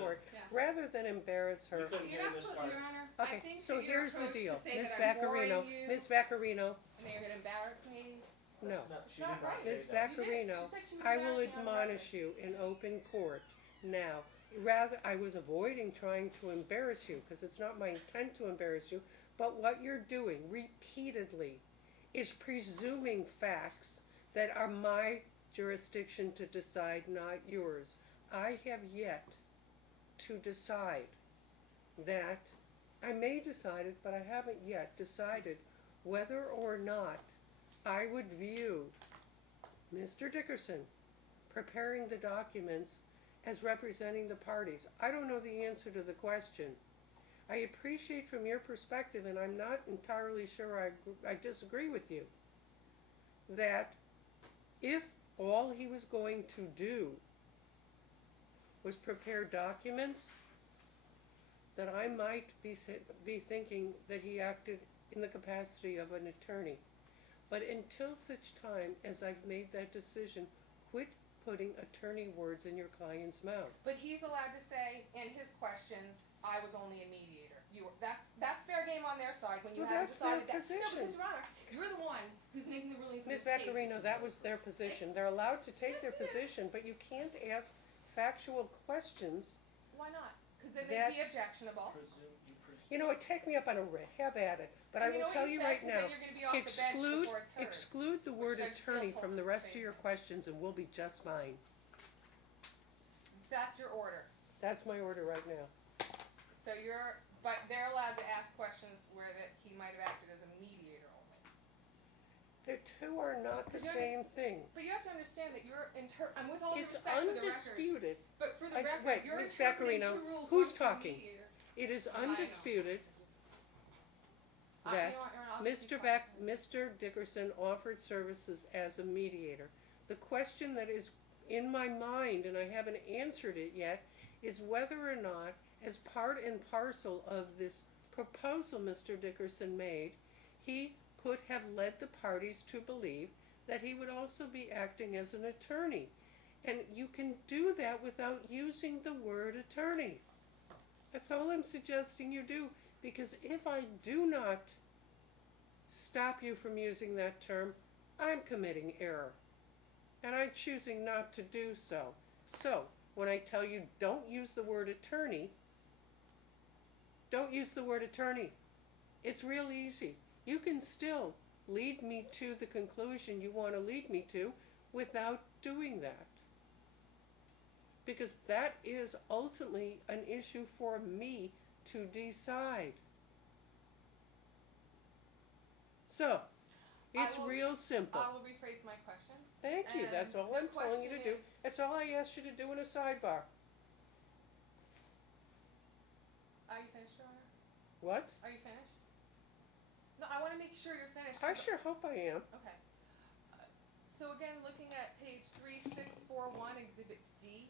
court, Yeah. rather than embarrass her. You couldn't You're hear not this supposed, Your part. Honor, I Okay, think so that your here's the approach deal, to say Ms. that I'm boring Vaccarino, you, Ms. Vaccarino, and that you're gonna embarrass me. no. That's not, she did not not right. say Ms. that. You did. Vaccarino, She said she would I will embarrass me on the admonish record. you in open court now. Rather, I was avoiding trying to embarrass you, because it's not my intent to embarrass you, but what you're doing repeatedly is presuming facts that are my jurisdiction to decide, not yours. I have yet to decide that, I may decide it, but I haven't yet decided whether or not I would view Mr. Dickerson preparing the documents as representing the parties. I don't know the answer to the question. I appreciate from your perspective, and I'm not entirely sure I disagree with you, that if all he was going to do was prepare documents, that I might be thinking that he acted in the capacity of an attorney. But until such time as I've made that decision, quit putting attorney words in your client's mouth. But he's allowed to say in his questions, I was only a mediator. That's fair game on their side when you Well, haven't that's their decided that. position. No, because Your Honor, you're the one who's making the rulings in Ms. this case. Vaccarino, that was their position. They're allowed to take Yes, their it is. position, but you can't ask factual questions. Why not? Because then That- they'd be objectionable. You know what, take me up on a have at it. But I And you will know tell what you said? right 'Cause now, then you're going to be off the bench before it's heard. exclude the word Judge Steele attorney told from us the the rest same of your questions and we'll be just fine. That's your order. That's my order right now. So but they're allowed to ask questions where that he might have acted as a mediator only. The two are not the But you same thing. But you have to understand that I'm with all due It's respect for the record. undisputed. But for the I- record, wait, you're Ms. interpreting Vaccarino, two rules. who's one for talking? mediator. It is I know. undisputed You that know what, Your Honor, I'll just be Mr. quiet. Mr. Dickerson offered services as a mediator. The question that is in my mind, and I haven't answered it yet, is whether or not, as part and parcel of this proposal Mr. Dickerson made, he could have led the parties to believe that he would also be acting as an attorney. And you can do that without using the word attorney. That's all I'm suggesting you do, because if I do not stop you from using that term, I'm committing error. And I'm choosing not to do so. So, when I tell you don't use the word attorney, don't use the word attorney. It's real easy. You can still lead me to the conclusion you want to lead me to without doing that. Because that is ultimately an issue for me to decide. So, it's real simple. I will rephrase my question. Thank you, that's And all the I'm telling you to question do. is- That's all I asked you to do in a sidebar. Are you finished, Your Honor? What? Are you finished? No, I want to make sure you're finished. I sure hope I am. Okay. So again, looking at page 3641, Exhibit D,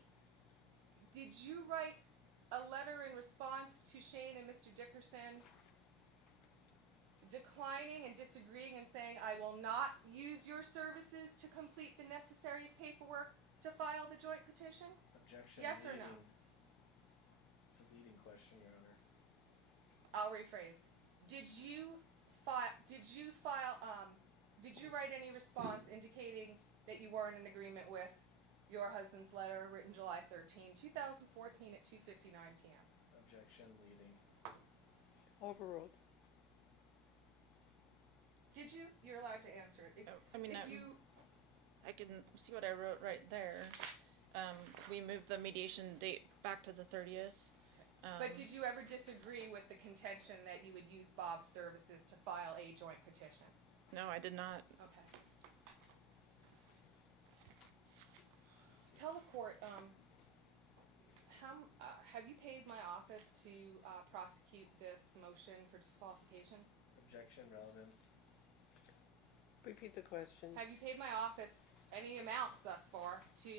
did you write a letter in response to Shane and Mr. Dickerson declining and disagreeing and saying, I will not use your services to complete the necessary paperwork to file the joint petition? Objection. Yes or no? leading. It's a leading question, Your Honor. I'll rephrase. Did you write any response indicating that you weren't in agreement with your husband's letter written July 13, 2014 at 2:59 p.m.? Objection leading. Overruled. Did you? You're allowed to answer it. I mean, I can see what I wrote right there. We moved the mediation date back to the 30th. But did you ever disagree with the contention that you would use Bob's services to file a joint petition? No, I did not. Okay. Tell the court, have you paid my office to prosecute this motion for disqualification? Objection, relevance. Repeat the question. Have you paid my office any amounts thus far to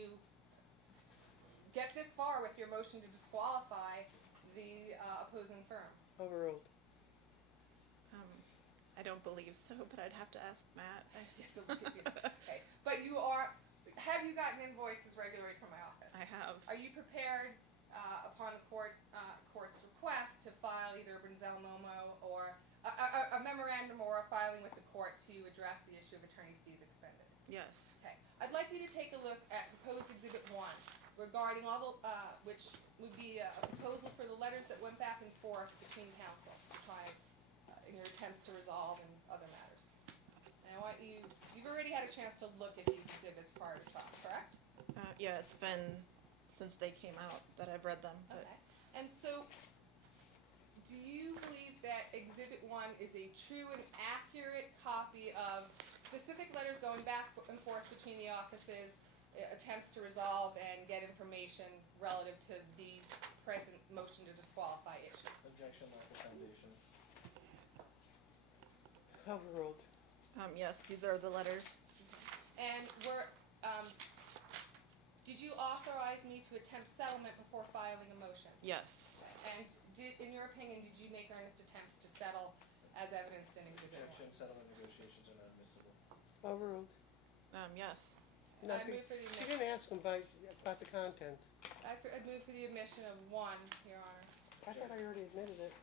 get this far with your motion to disqualify the opposing firm? Overruled. I don't believe so, but I'd have to ask Matt. You have to look at you. Okay. But have you gotten invoices regularly from my office? I have. Are you prepared, upon Zalmomo or a memorandum or a filing with the court to address the issue of attorney's fees expended. Yes. Okay, I'd like you to take a look at proposed exhibit 1 regarding all the, which would be a proposal for the letters that went back and forth between council to try in your attempts to resolve and other matters. And I want you've already had a chance to look at these exhibits prior to trial, correct? Yeah, it's been since they came out that I've read them. But Okay, and so do you believe that exhibit 1 is a true and accurate copy of specific letters going back and forth between the offices, attempts to resolve and get information relative to these present motion to disqualify issues? Objection, lack of foundation. Overruled. yes, these are the letters. And did you authorize me to attempt settlement before filing a motion? Yes. And in your opinion, did you make earnest attempts to settle as evidenced in exhibit 1? Objection, settlement negotiations are not admissible. Overruled. yes. I Nothing. move for the She admission. didn't ask him about the content. I move for the admission of 1, Your Honor. I thought I already admitted it.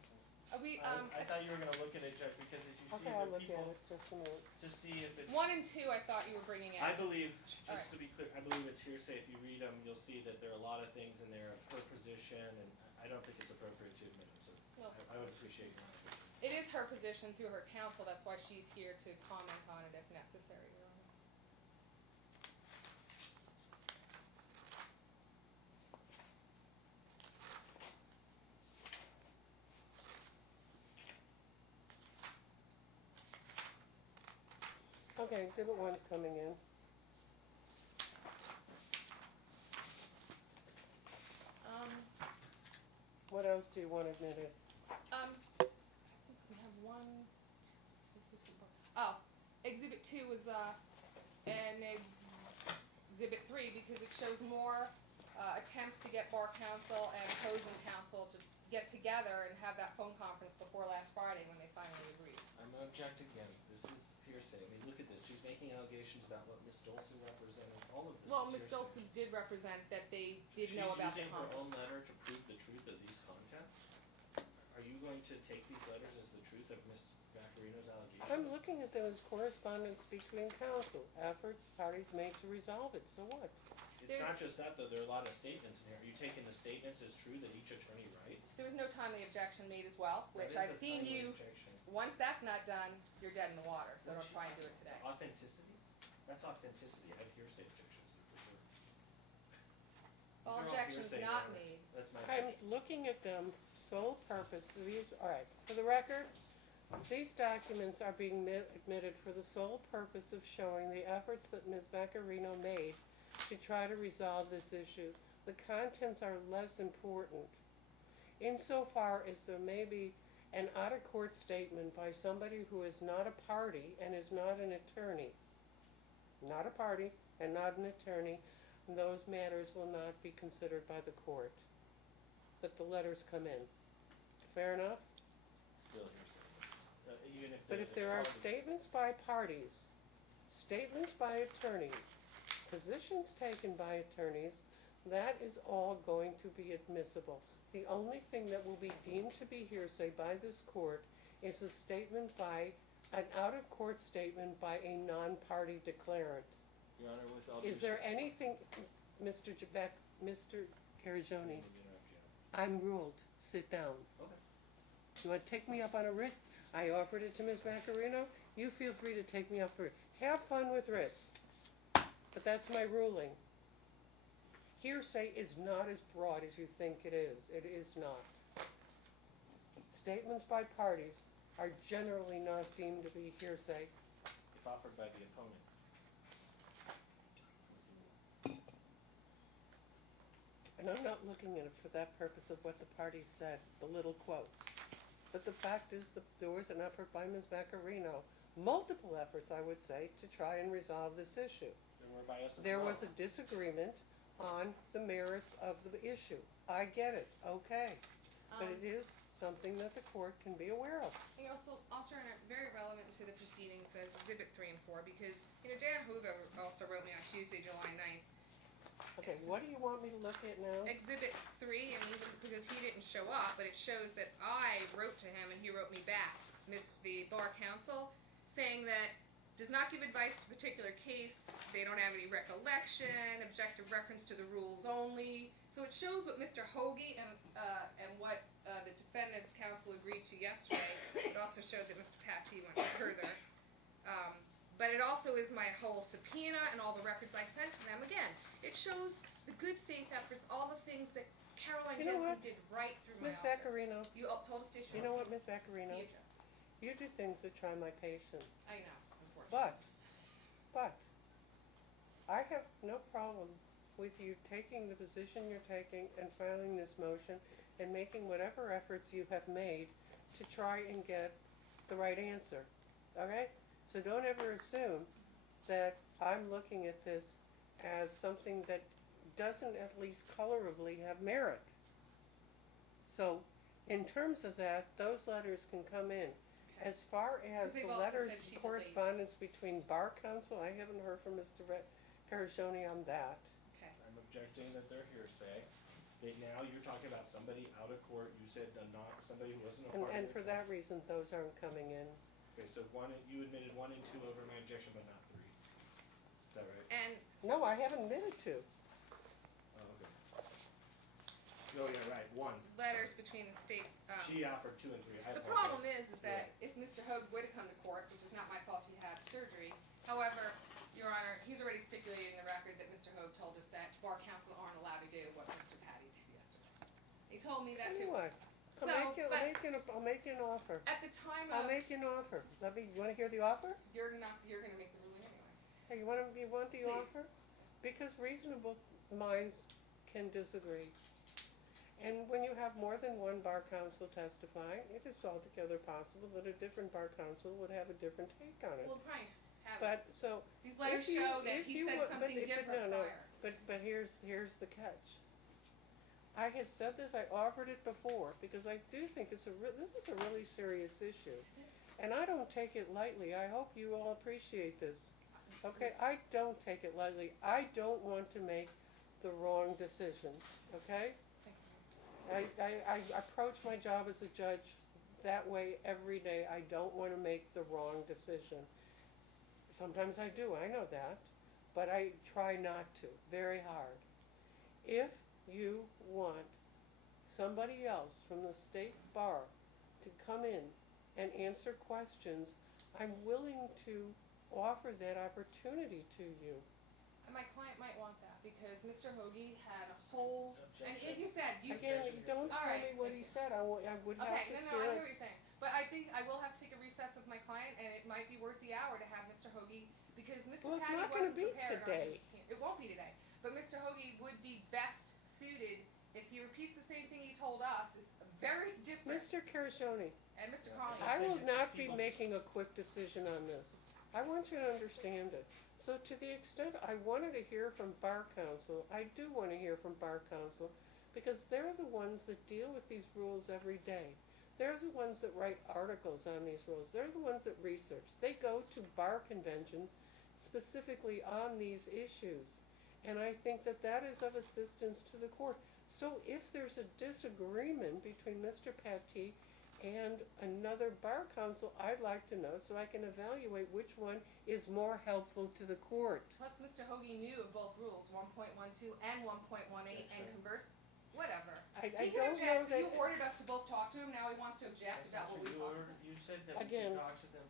I thought you were gonna look at it, Judge, because as you see Okay, I'll the look at people, it just a minute. to see if it's. 1 and 2 I thought you were bringing in. I believe, Alright. just to be clear, I believe it's hearsay. If you read them, you'll see that there are a lot of things in there of her position, and I don't think it's appropriate to admit them, so No. I would appreciate your honesty. It is her position through her counsel, that's why she's here to comment on it if necessary, Your Honor. Okay, exhibit 1's coming in. What else do you want admitted? I think we have 1, 2, 3, 4. Oh, exhibit 2 was, and exhibit 3, because it shows more, attempts to get bar counsel and opposing counsel to get together and have that phone conference before last Friday when they finally agreed. I'm gonna object again. This is hearsay. I mean, look at this. She's making allegations about what Ms. Dolson represented. All of this Well, is Ms. hearsay. Dolson did represent that they did know about the She's using her comment. own letter to prove the truth of these contents? Are you going to take these letters as the truth of Ms. Vaccarino's allegations? I'm looking at them as correspondence between counsel, efforts parties made to resolve it, so what? It's not just that, though. There are a lot of statements in here. Are you taking the statements as true that each attorney writes? There was no timely objection made as well, That which is I've a seen timely you, objection. once that's not done, you're dead in the water, so don't try and do it today. Authenticity? That's authenticity. I have hearsay objections for sure. These All are all objections hearsay, not Your Honor. made. That's my I'm objection. looking at them, sole purpose, alright, for the record, these documents are being admitted for the sole purpose of showing the efforts that Ms. Vaccarino made to try to resolve this issue. The contents are less important. Insofar as there may be an out-of-court statement by somebody who is not a party and is not an attorney, not a party and not an attorney, those matters will not be considered by the court. But the letters come in. Fair enough? Still hearsay. Even if But if there are statements by parties, statements by attorneys, positions taken by attorneys, that is all going to be admissible. The only thing that will be deemed to be hearsay by this court is a statement by, an out-of-court statement by a non-party declarant. Your Honor, with all due Is there anything, Mr. Caragione, respect- I'm ruled, sit down. Okay. You want to take me up on a writ? I offered it to Ms. Vaccarino. You feel free to take me up for it. Have fun with writs. But that's my ruling. Hearsay is not as broad as you think it is. It is not. Statements by parties are generally not deemed to be hearsay. If offered by the opponent. And I'm not looking at it for that purpose of what the parties said, the little quotes. But the fact is that there was an effort by Ms. Vaccarino, multiple efforts I would say, to try and resolve this issue. There were by us as There well. was a disagreement on the merits of the issue. I get it, okay. But it is something that the court can be aware of. And also, very relevant to the proceedings as Exhibit 3 and 4, because, Dan Hugo also wrote me on Tuesday, July 9th. Okay, what do you want me to look at now? Exhibit 3, and even because he didn't show up, but it shows that I wrote to him and he wrote me back, the bar counsel, saying that does not give advice to particular case, they don't have any recollection, objective reference to the rules only. So it shows what Mr. Hoagie and what the defendant's counsel agreed to yesterday. It also showed that Mr. Patty went further. But it also is my whole subpoena and all the records I sent to them. Again, it shows the good faith efforts, all the things that Caroline You know Jensen what? did right through my Miss office. Vaccarino, You told us to issue. you know what, Miss Vaccarino? Pietro. You do things that try my patience. I know, unfortunately. But, I have no problem with you taking the position you're taking and filing this motion and making whatever efforts you have made to try and get the right answer, okay? So don't ever assume that I'm looking at this as something that doesn't at least colorably have merit. So, in terms of that, those letters can come in. As far as Because they've the also letters, said she correspondence between bar counsel, I haven't heard from Mr. Carajoni on that. Okay. I'm objecting that they're hearsay. That now you're talking about somebody out of court, you said not somebody who wasn't a part of And the for trial. that reason, those aren't coming in. Okay, so you admitted 1 and 2 over my objection, but not 3. Is that right? And No, I haven't admitted to. Oh, okay. Oh, yeah, right, 1. letters between the state. She offered 2 and 3. I The apologize. problem is that if Mr. Hogue were to come to court, which is not my fault he had surgery, however, Your Honor, he's already stipulated in the record that Mr. Hogue told us that bar counsel aren't allowed to do what Mr. Patty did yesterday. He told me that Tell you too. what, So, but I'll make you an offer. at the time I'll of, make you an offer. You wanna hear the offer? you're gonna make the ruling anyway. Hey, you want the Please. offer? Because reasonable minds can disagree. And when you have more than one bar counsel testifying, it is altogether possible that a different bar counsel would have a different take on it. Well, Brian, But, so, these letters if you- show that if he you said wa- something different no, prior. but here's the catch. I have said this, I offered it before, because I do think this is a really serious issue. And I don't take it lightly, I hope you all appreciate this. Okay, I don't take it lightly, I don't want to make the wrong decision, okay? I approach my job as a judge that way every day, I don't wanna make the wrong decision. Sometimes I do, I know that, but I try not to, very hard. If you want somebody else from the state bar to come in and answer questions, I'm willing to offer that opportunity to you. And my client might want that because Mr. Hoagie had a whole, and Objection. you said, you, Again, Objection. don't All tell right, me what thank he you. said, I would have okay, to no, I hear hear it. what you're saying. But I think I will have to take a recess with my client and it might be worth the hour to have Mr. Hoagie, because Mr. Well, it's Patty not gonna wasn't be prepared today. on his, it won't be today. But Mr. Hoagie would be best suited if he repeats the same thing he told us. It's very different. Mr. Carajoni, And Mr. Yeah, Conley. I think will it's not be people's- making a quick decision on this. I want you to understand it. So to the extent I wanted to hear from bar counsel, I do want to hear from bar counsel, because they're the ones that deal with these rules every day. They're the ones that write articles on these rules. They're the ones that research. They go to bar conventions specifically on these issues. And I think that that is of assistance to the court. So if there's a disagreement between Mr. Patty and another bar counsel, I'd like to know so I can evaluate which one is more helpful to the court. Plus, Mr. Hoagie knew of both rules, 1.12 and 1.18, and converse, whatever. I He can don't know object. that. You ordered us to both talk to him. Now he wants to object. Is that what we you talked ordered, about? you said that we Again. could talk to them.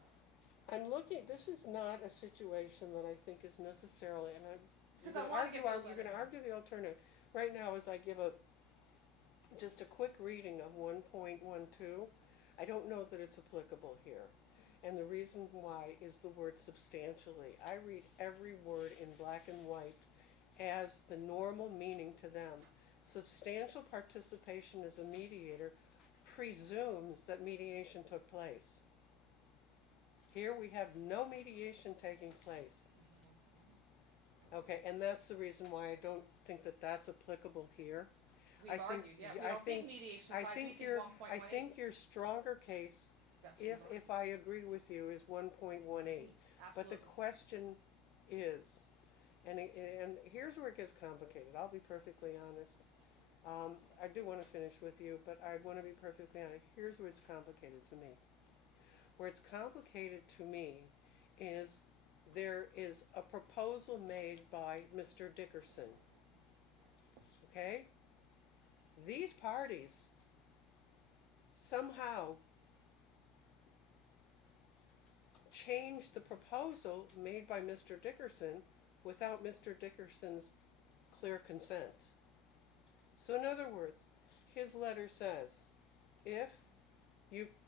I'm looking, this is not a situation that I think is necessarily, and I'm. 'Cause I wanna get those You're gonna other- argue the alternative. Right now, as I give just a quick reading of 1.12, I don't know that it's applicable here. And the reason why is the word substantially. I read every word in black and white as the normal meaning to them. Substantial participation as a mediator presumes that mediation took place. Here we have no mediation taking place. Okay, and that's the reason why I don't think that that's applicable here. We've I think- argued, yeah. We I don't think think- mediation I applies. We think think your, 1.18. I think your stronger case, That's what we if I agree with you, is 1.18. But the Absolutely. question is, and here's where it gets complicated, I'll be perfectly honest. I do want to finish with you, but I want to be perfectly honest. Here's where it's complicated to me. Where it's complicated to me is there is a proposal made by Mr. Dickerson. Okay? These parties somehow changed the proposal made by Mr. Dickerson without Mr. Dickerson's clear consent. So in other words, his letter says, if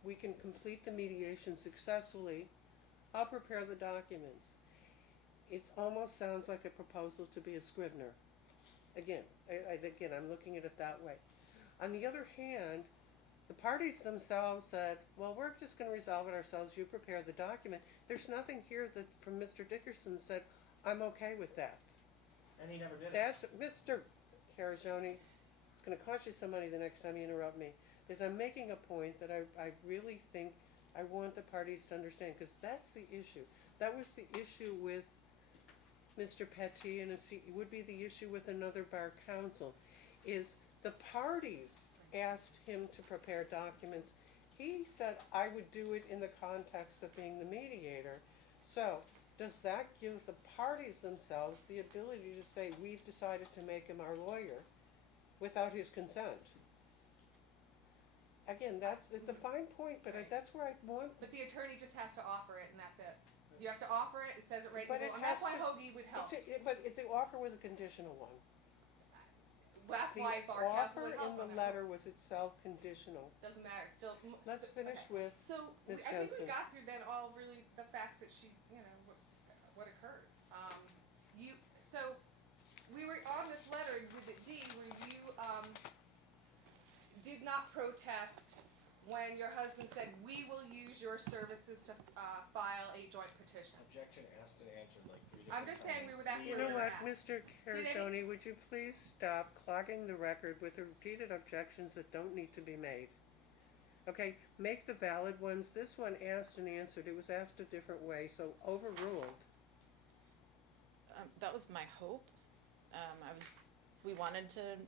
we can complete the mediation successfully, I'll prepare the documents. It almost sounds like a proposal to be a scrivener. Again, I'm looking at it that way. On the other hand, the parties themselves said, well, we're just going to resolve it ourselves. You prepare the document. There's nothing here that from Mr. Dickerson said, I'm okay with that. And he never did it. That's Mr. Caragione. It's going to cost you some money the next time you interrupt me. Is I'm making a point that I really think I want the parties to understand, because that's the issue. That was the issue with Mr. Petit, and it would be the issue with another bar council, is the parties asked him to prepare documents. He said, I would do it in the context of being the mediator. So, does that give the parties themselves the ability to say, we've decided to make him our lawyer without his consent? Again, it's a fine point, but that's where I want. But the attorney just has to offer it, and that's it. You have to offer it. It says it right But in the it and that's has why to- Hoagie would help. But if the offer was a conditional one. That's The why Bar Council offer would in help the on that. letter was itself conditional. Doesn't matter. It's still. Let's finish Okay. with So Ms. I think we Jensen. got through then all really the facts that she, what occurred. So we were on this letter, Exhibit D, where you did not protest when your husband said, we will use your services to file a joint petition. Objection asked and answered like 3 different I'm just saying times. that's You where know we're what, at. Mr. Caragione, would you please stop clogging the record with repeated objections that don't need to be made? Okay, make the valid ones. This one asked and answered. It was asked a different way, so overruled. That was my hope. We wanted to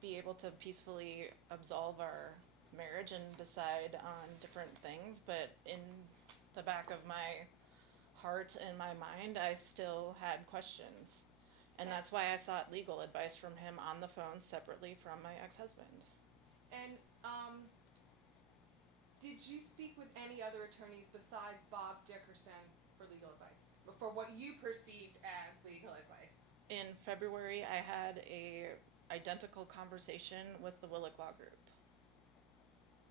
be able to peacefully absolve our marriage and decide on different things, but in the back of my heart and my mind, I still had questions. And that's why I sought legal advice from him on the phone separately from my ex-husband. And did you speak with any other attorneys besides Bob Dickerson for legal advice? For what you perceived as legal advice? In February, I had a identical conversation with the Willick Law Group,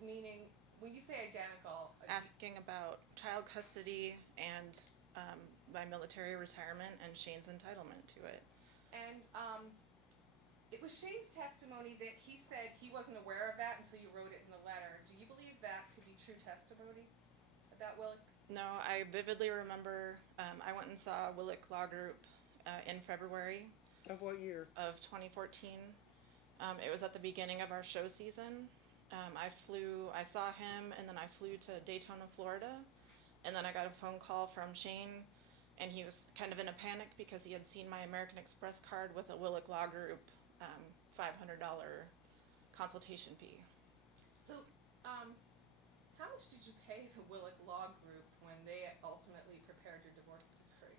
Meaning, when you say identical, asking about child custody and my military retirement and Shane's entitlement to it. and it was Shane's testimony that he said he wasn't aware of that until you wrote it in the letter. Do you believe that to be true testimony about Willick? No, I vividly remember I went and saw Willick Law Group in February Of what year? of 2014. It was at the beginning of our show season. I saw him, and then I flew to Daytona, Florida, and then I got a phone call from Shane, and he was kind of in a panic because he had seen my American Express card with a Willick Law Group $500 consultation fee. So, how much did you pay the Willick Law Group when they ultimately prepared your divorce decree?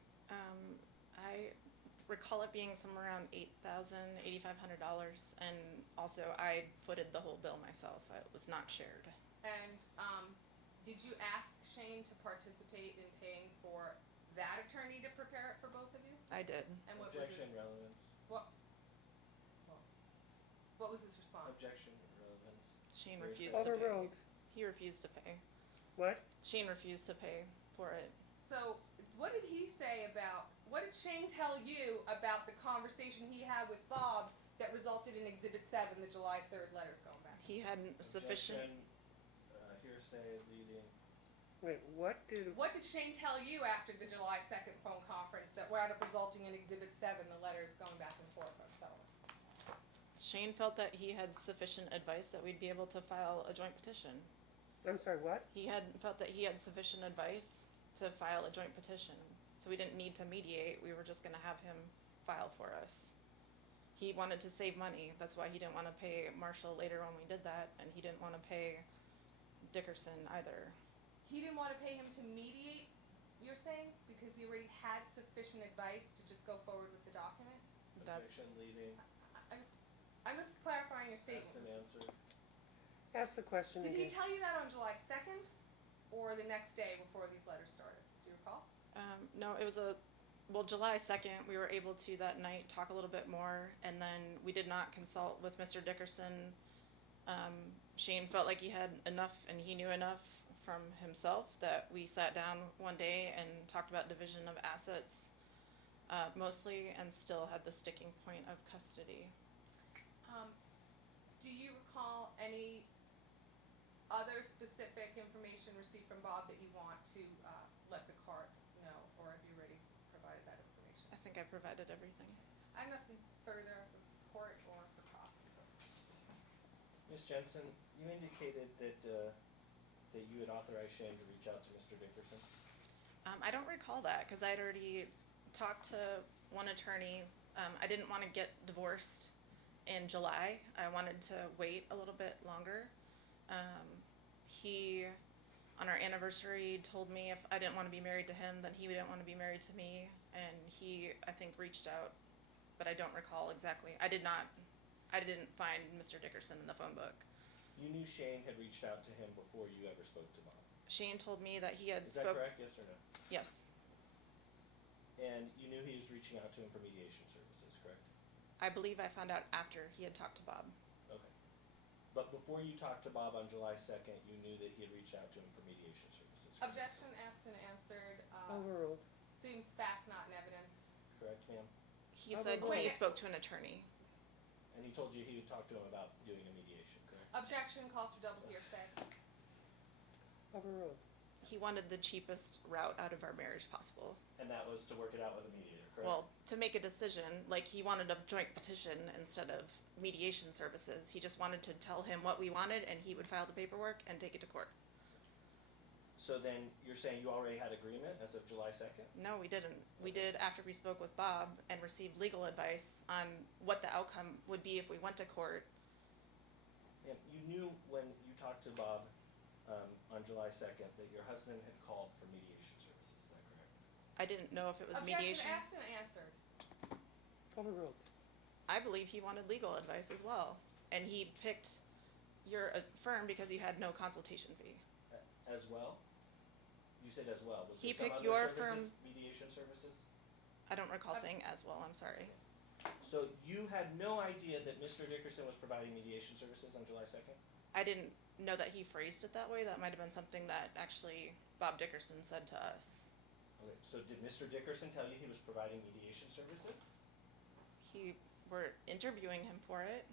I recall it being somewhere around $8,000, $8,500, and also I footed the whole bill myself. It was not shared. And did you ask Shane to participate in paying for that attorney to prepare it for both of you? I did. And what was Objection, his, relevance. what was his response? Objection, relevance. Shane Hearsay. refused to pay. Overruled. He refused to pay. What? Shane refused to pay for it. So, what did he say about, what did Shane tell you about the conversation he had with Bob that resulted in Exhibit 7, the July 3rd letters going back? He had sufficient. Objection, hearsay, leading. Wait, what did? What did Shane tell you after the July 2nd phone conference that wound up resulting in Exhibit 7, the letters going back and forth on settlement? Shane felt that he had sufficient advice that we'd be able to file a joint petition. I'm sorry, what? He had felt that he had sufficient advice to file a joint petition. So we didn't need to mediate. We were just going to have him file for us. He wanted to save money. That's why he didn't want to pay Marshall later when we did that, and he didn't want to pay Dickerson either. He didn't want to pay him to mediate, you're saying? Because he already had sufficient advice to just go forward with the document? Objection leading, I'm just clarifying your asked statement. and answered. Ask the question Did he again. tell you that on July 2nd or the next day before these letters started? Do you recall? No, it was July 2nd, we were able to that night talk a little bit more, and then we did not consult with Mr. Dickerson. Shane felt like he had enough and he knew enough from himself that we sat down one day and talked about division of assets, mostly, and still had the sticking point of custody. Do you recall any other specific information received from Bob that you want to let the court know, or have you already provided that information? I think I provided everything. I have nothing further with court or for cross. Ms. Jensen, you indicated that you had authorized Shane to reach out to Mr. Dickerson. I don't recall that because I had already talked to one attorney. I didn't want to get divorced in July. I wanted to wait a little bit longer. He, on our anniversary, told me if I didn't want to be married to him, then he didn't want to be married to me. And he, I think, reached out, but I don't recall exactly. I didn't find Mr. Dickerson in the phone book. You knew Shane had reached out to him before you ever spoke to Bob. Shane told me that he had Is that correct, yes or no? Yes. And you knew he was reaching out to him for mediation services, correct? I believe I found out after he had talked to Bob. Okay. But before you talked to Bob on July 2nd, you knew that he had reached out to him for mediation services, correct? Objection asked and answered. Overruled. Seems facts not in evidence. Correct, ma'am? He said he spoke to an attorney. And he told you he would talk to him about doing a mediation, correct? Objection calls for double hearsay. Overruled. He wanted the cheapest route out of our marriage possible. And that was to work it out with a mediator, correct? Well, to make a decision, like he wanted a joint petition instead of mediation services. He just wanted to tell him what we wanted and he would file the paperwork and take it to court. So then you're saying you already had agreement as of July 2nd? No, we didn't. We did after we spoke with Bob and received legal advice on what the outcome would be if we went to court. And you knew when you talked to Bob on July 2nd that your husband had called for mediation services, is that correct? I didn't know if it was Objection mediation. asked and answered. Overruled. I believe he wanted legal advice as well. And he picked your firm because you had no consultation fee. As well? You said as well. Was He there some picked other your services, firm- mediation services? I don't recall saying as well, I'm sorry. So you had no idea that Mr. Dickerson was providing mediation services on July 2nd? I didn't know that he phrased it that way. That might have been something that actually Bob Dickerson said to us. Okay, so did Mr. Dickerson tell you he was providing mediation services? We're interviewing him for it.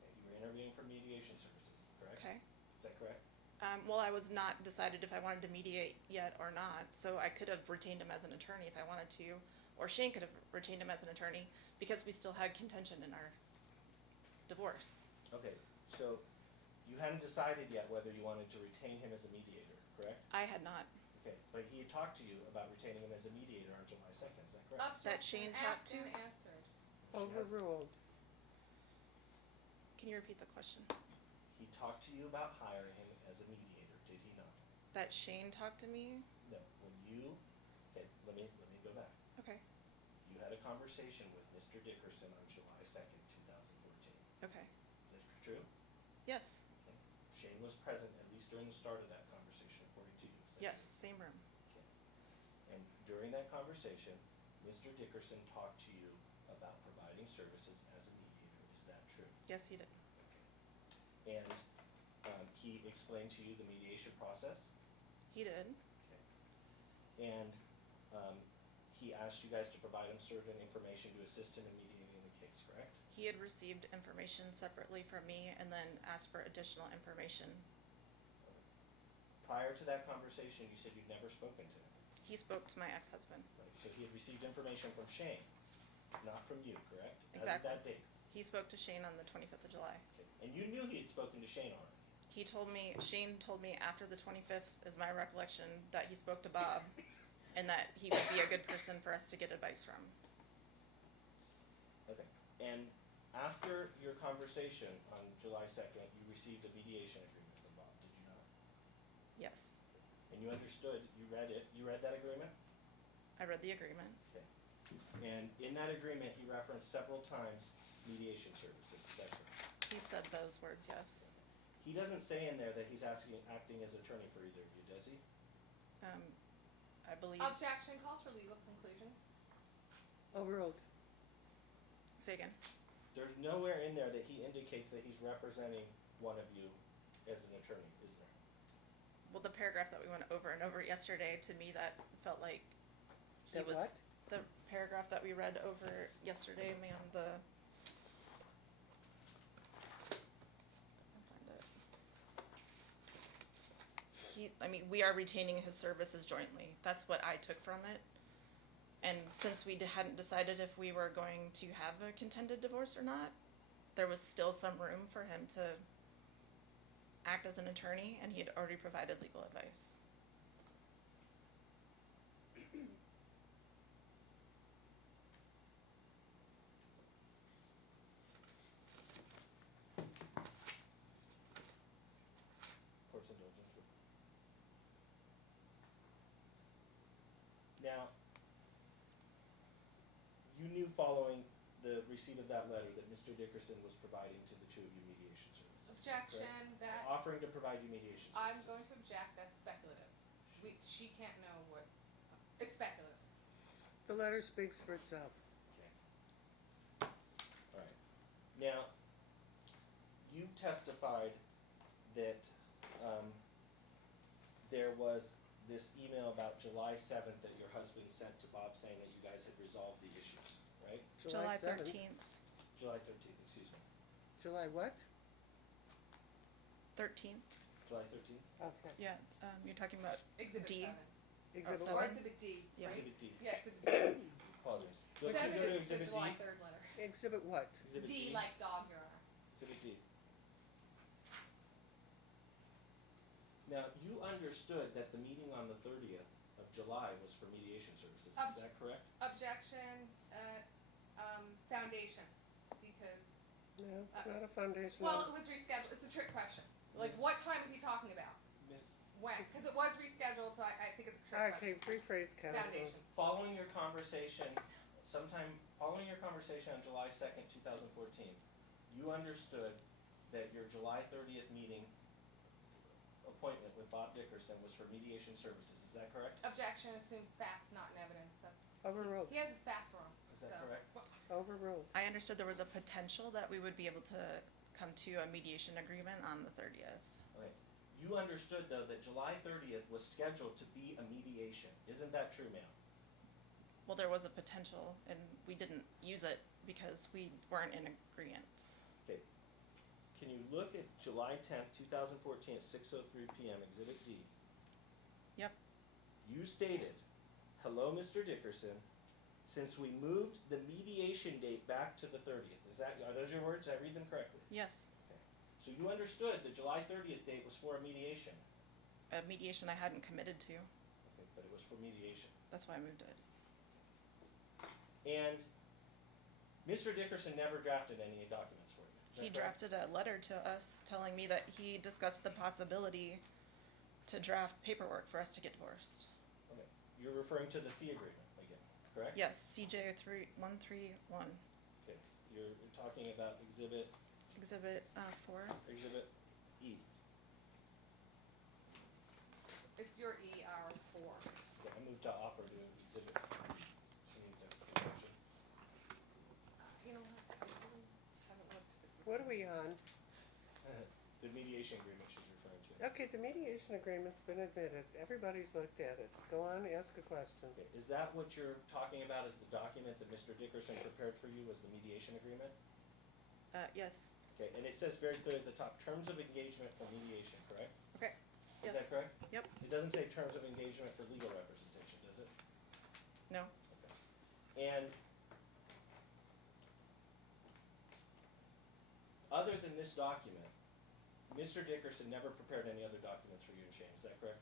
Okay, you were interviewing for mediation services, correct? Okay. Is that correct? Well, I was not decided if I wanted to mediate yet or not, so I could have retained him as an attorney if I wanted to, or Shane could have retained him as an attorney because we still had contention in our divorce. Okay, so you hadn't decided yet whether you wanted to retain him as a mediator, correct? I had not. Okay, but he had talked to you about retaining him as a mediator on July 2nd, is that correct? That Shane talked Objection to? asked and answered. Overruled. Can you repeat the question? He talked to you about hiring him as a mediator, did he not? That Shane talked to me? No, okay, let me go back. Okay. You had a conversation with Mr. Dickerson on July 2nd, 2014. Okay. Is that true? Yes. Okay. Shane was present at least during the start of that conversation, according to you. Is that Yes, true? same room. Okay. And during that conversation, Mr. Dickerson talked to you about providing services as a mediator. Is that true? Yes, he did. Okay. And he explained to you the mediation process? He did. Okay. And he asked you guys to provide him certain information to assist him in mediating the case, correct? He had received information separately from me and then asked for additional information. Prior to that conversation, you said you'd never spoken to him. He spoke to my ex-husband. Right, so he had received information from Shane, not from you, correct? As of Exactly. that date. He spoke to Shane on the 25th of July. Okay. And you knew he had spoken to Shane already. Shane told me after the 25th, is my recollection, that he spoke to Bob and that he would be a good person for us to get advice from. Okay. And After your conversation on July 2nd, you received a mediation agreement from Bob, did you not? Yes, And you understood, you read it, you read that agreement? I read the agreement. Okay. And in that agreement, he referenced several times mediation services, is that correct? He said those words, yes. He doesn't say in there that he's acting as attorney for either of you, does he? I believe, Objection calls for legal conclusion. Overruled. say again. There's nowhere in there that he indicates that he's representing one of you as an attorney, is there? Well, the paragraph that we went over and over yesterday, to me, that felt like he That was, what? the paragraph that we read over yesterday, ma'am, I'll find it. We are retaining his services jointly. That's what I took from it. And since we hadn't decided if we were going to have a contended divorce or not, there was still some room for him to act as an attorney, and he had already provided legal advice. Court's indulgence. Now, you knew following the receipt of that letter that Mr. Dickerson was providing to the two of you mediation services. Objection, correct? that, Offering to provide you mediation services. I'm going to object, that's speculative. She can't know what, it's speculative. The letter speaks for itself. Okay. Alright. Now, you've testified that, there was this email about July 7th that your husband sent to Bob saying that you guys had resolved the issues, right? July 7th. 13th. July 13th, excuse me. July what? 13th. July 13th? Okay. Yeah, you're talking about Exhibit D. 7. Exhibit seven. Or what? Exhibit D, Yeah. right? Exhibit D. Yeah, Exhibit D. Apologies. Go to 7 is the Exhibit D. July 3rd letter. Exhibit what? Exhibit D like dog, Your Honor. Exhibit D. Now, you understood that the meeting on the 30th of July was for mediation services, is Obj- that correct? Objection, foundation, because, No, it's not a foundation. well, it was rescheduled, it's a trick question. Like, Miss- what time is he talking about? Miss, When? Because it was rescheduled, so I think it's a trick Okay, question. rephrase, counsel. Foundation. following your conversation, following your conversation on July 2nd, 2014, you understood that your July 30th meeting appointment with Bob Dickerson was for mediation services, is that correct? Objection assumes facts, not in evidence, that's. Overruled. He has his facts wrong, Is that so- correct? Overruled. I understood there was a potential that we would be able to come to a mediation agreement on the 30th. Okay. You understood, though, that July 30th was scheduled to be a mediation, isn't that true, ma'am? Well, there was a potential, and we didn't use it because we weren't in agreement. Okay. Can you look at July 10th, 2014 at 6:03 p.m., Exhibit D? Yep. You stated, "Hello, Mr. Dickerson. Since we moved the mediation date back to the 30th," are those your words? Did I read them correctly? Yes, Okay. So you understood the July 30th date was for a mediation. a mediation I hadn't committed to. Okay, but it was for mediation. That's why I moved it. And Mr. Dickerson never drafted any documents for you. Is that He correct? drafted a letter to us telling me that he discussed the possibility to draft paperwork for us to get divorced. Okay. You're referring to the fee agreement again, correct? Yes, CJ 131, Okay. You're talking about Exhibit Exhibit 4. E. It's your ER4. Okay, I moved to offer to Exhibit. Any objection? You know what, I really haven't looked at this. What are we on? The mediation agreement she's referring to. Okay, the mediation agreement's been admitted. Everybody's looked at it. Go on, ask a question. Okay, is that what you're talking about as the document that Mr. Dickerson prepared for you as the mediation agreement? Yes. Okay, and it says very clearly at the top, terms of engagement for mediation, correct? Okay. Is Yes. that correct? Yep. It doesn't say terms of engagement for legal representation, does it? No. Okay. And other than this document, Mr. Dickerson never prepared any other documents for you and Shane, is that correct?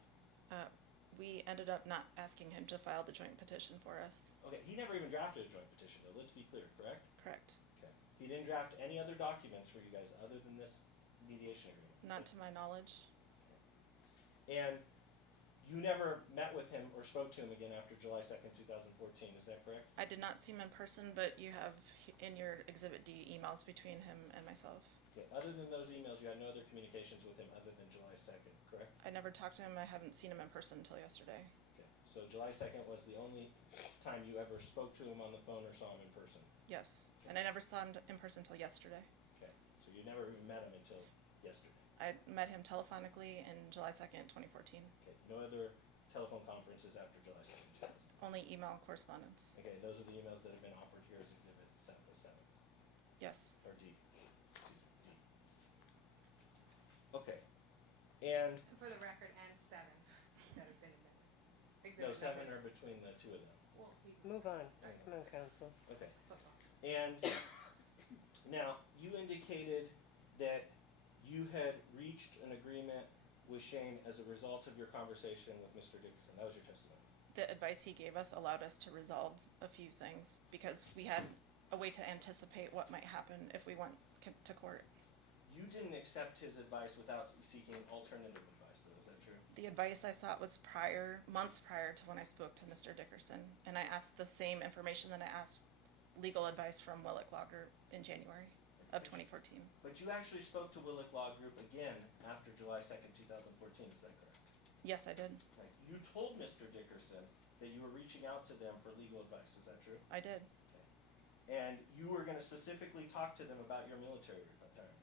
We ended up not asking him to file the joint petition for us. Okay, he never even drafted a joint petition though, let's be clear, correct? Correct. Okay. He didn't draft any other documents for you guys other than this mediation agreement. Not to my knowledge. And you never met with him or spoke to him again after July 2nd, 2014, is that correct? I did not see him in person, but you have in your Exhibit D emails between him and myself. Okay, other than those emails, you had no other communications with him other than July 2nd, correct? I never talked to him. I haven't seen him in person until yesterday. Okay, so July 2nd was the only time you ever spoke to him on the phone or saw him in person? Yes. And I never saw him in person until yesterday. Okay, so you never even met him until yesterday? I met him telephonically in July 2nd, 2014. Okay, no other telephone conferences after July 2nd, 2014? Only email correspondence. Okay, those are the emails that have been offered here as Exhibit 7, Yes. or D. Excuse me, D. Okay, and, And for the record, and 7 that have been no, exhibit 7 numbers. are between the two of them. Well, he, Move on. Come on, counsel. Okay, that's all. and now, you indicated that you had reached an agreement with Shane as a result of your conversation with Mr. Dickerson. That was your testimony. The advice he gave us allowed us to resolve a few things because we had a way to anticipate what might happen if we went to court. You didn't accept his advice without seeking alternative advice, though, is that true? The advice I sought was months prior to when I spoke to Mr. Dickerson, and I asked the same information that I asked legal advice from Willick Law Group in January of 2014. But you actually spoke to Willick Law Group again after July 2nd, 2014, is that correct? Yes, I did. Right. You told Mr. Dickerson that you were reaching out to them for legal advice, is that true? I did. And you were gonna specifically talk to them about your military retirement?